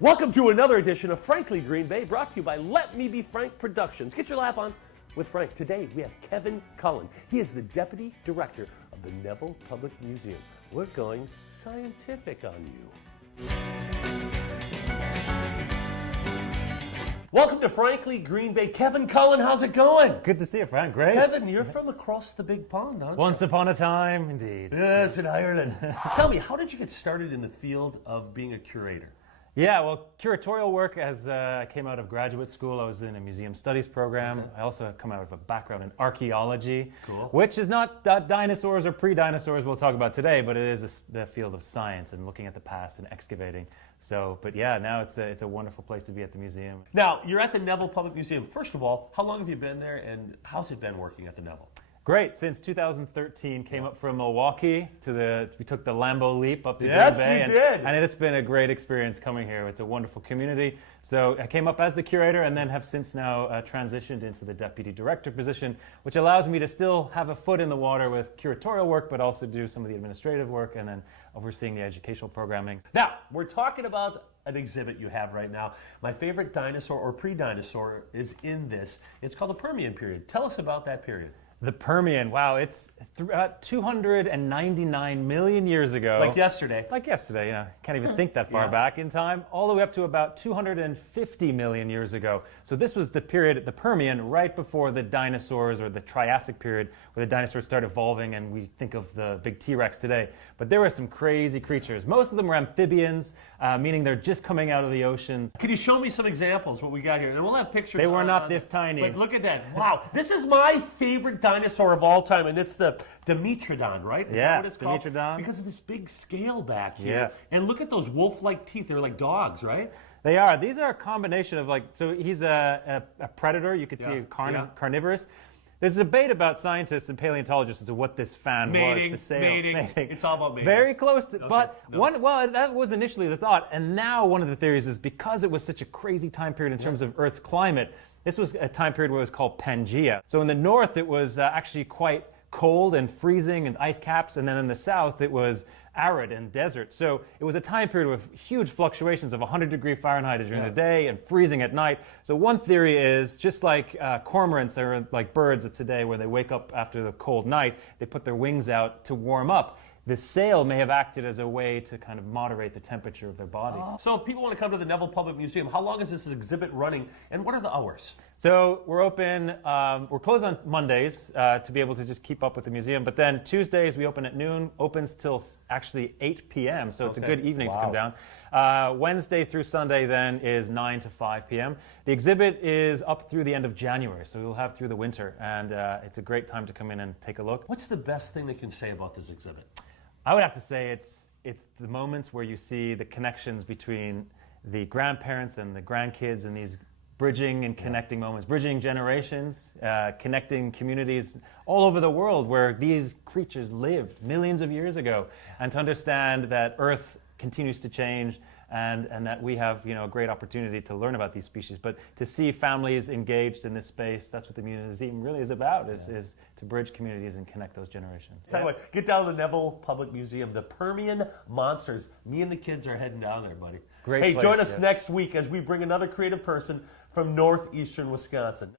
Welcome to another edition of Frankly Green Bay, brought to you by Let Me Be Frank Productions. Get your laugh on with Frank. Today we have Kevin Cullen. He is the Deputy Director of the Neville Public Museum. We're going scientific on you. Welcome to Frankly Green Bay. Kevin Cullen, how's it going? Good to see you, Frank. Great. Kevin, you're from across the big pond, aren't you? Once upon a time, indeed. Yes, in Ireland. Tell me, how did you get started in the field of being a curator? Yeah, well, curatorial work as I came out of graduate school. I was in a museum studies program. Okay. I also come out of a background in archaeology, Cool. which is not dinosaurs or pre-dinosaurs we'll talk about today, but it is the field of science and looking at the past and excavating. So, but yeah, now it's a wonderful place to be at the museum. Now, you're at the Neville Public Museum. First of all, how long have you been there, and how's it been working at the Neville? Great. Since 2013, came up from Milwaukee we took the Lambeau Leap up to Yes, Green Bay. you and, did. And it's been a great experience coming here. It's a wonderful community. So I came up as the curator and then have since now transitioned into the deputy director position, which allows me to still have a foot in the water with curatorial work, but also do some of the administrative work and then overseeing the educational programming. Now, we're talking about an exhibit you have right now. My favorite dinosaur or pre-dinosaur is in this. It's called the Permian period. Tell us about that period. The Permian, wow, it's 299 million years ago. Like yesterday. Like yesterday, yeah. Can't even think that far back in time. All the way up to about 250 million years ago. So this was the period, the Permian, right before the dinosaurs or the Triassic period, where the dinosaurs start evolving and we think of the big T-Rex today. But there were some crazy creatures. Most of them were amphibians, meaning they're just coming out of the oceans. Could you show me some examples, what we got here? And we'll have pictures. They were not this tiny. But look at that. Wow. This is my favorite dinosaur of all time, and it's the Dimetrodon, right? Is that what it's called? Dimetrodon. Because of this big scale back here. Yeah. And look at those wolf-like teeth. They're like dogs, right? They are. These are a combination of so he's a predator. You could see carnivorous. There's a debate about scientists and paleontologists as to what this fan was. The sail. Mating. It's all about mating. Very close to, that was initially the thought. And now one of the theories is because it was such a crazy time period in terms of Earth's climate, this was a time period where it was called Pangea. So in the north, it was actually quite cold and freezing and ice caps. And then in the south, it was arid and desert. So it was a time period with huge fluctuations of 100-degree Fahrenheit during the day and freezing at night. So one theory is just like cormorants are like birds of today where they wake up after the cold night, they put their wings out to warm up. The sail may have acted as a way to kind of moderate the temperature of their body. So if people want to come to the Neville Public Museum, how long is this exhibit running, and what are the hours? So we're open, we're closed on Mondays to be able to just keep up with the museum, but then Tuesdays we open at noon, opens till actually 8 p.m., so it's a good evening to come down. Wednesday through Sunday then is 9 to 5 p.m. The exhibit is up through the end of January, so we'll have through the winter, and it's a great time to come in and take a look. What's the best thing they can say about this exhibit? I would have to say it's the moments where you see the connections between the grandparents and the grandkids and these bridging and connecting moments, bridging generations, connecting communities all over the world where these creatures lived millions of years ago, and to understand that Earth continues to change and that we have a great opportunity to learn about these species. But to see families engaged in this space, that's what the museum really is about, is to bridge communities and connect those generations. Tell you what, get down to the Neville Public Museum. The Permian Monsters. Me and the kids are heading down there, buddy. Great Hey, place, join us next week as we bring another creative person from northeastern Wisconsin.